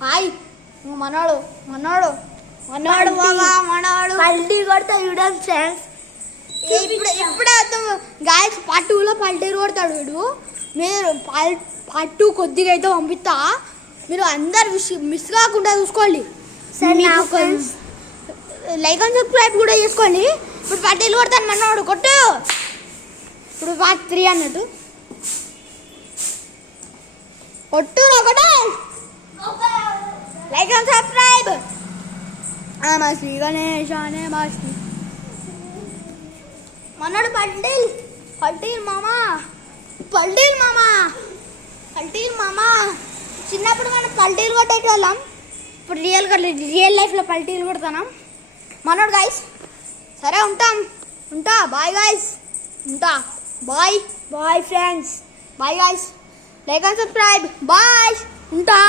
Hi మనోడు మనోడు మనోడు బాబా మనోడు పల్టీ కొడతా చూడండి ఫ్రెండ్స్. ఇప్పుడే గాయస్ పార్ట్ 2లో పల్టీలు కొడతాడు వీడు. మీరు పార్ట్ 2 కొద్దిగా అయితే పంపిస్తా, మీరు అందరు మిస్ కాకుండా చూసుకోండి. లైక్ అండ్ సబ్స్క్రైబ్ కూడా చేసుకోండి. ఇప్పుడు పల్టీలు కొడతాను మనోడు కొట్టు. ఇప్పుడు పార్ట్ 3 అన్నట్టు కొట్టు ఒకటే. Like and subscribe. మా శ్రీ గణేష్ అనే మా శ్రీ మనోడు పల్టీలు పల్టీలు మామా పల్టీలు మామా పల్టీలు మామా. చిన్నప్పుడు మనం పల్టీలు కొట్టేటోళ్ళం, ఇప్పుడు రియల్ లైఫ్లో పల్టీలు కొడుతున్నాం మనోడు గాయస్. సరే ఉంటా బాయ్ గాయస్, ఉంటా bye bye friends. Bye guys. Like and subscribe. Bye ఉంటా.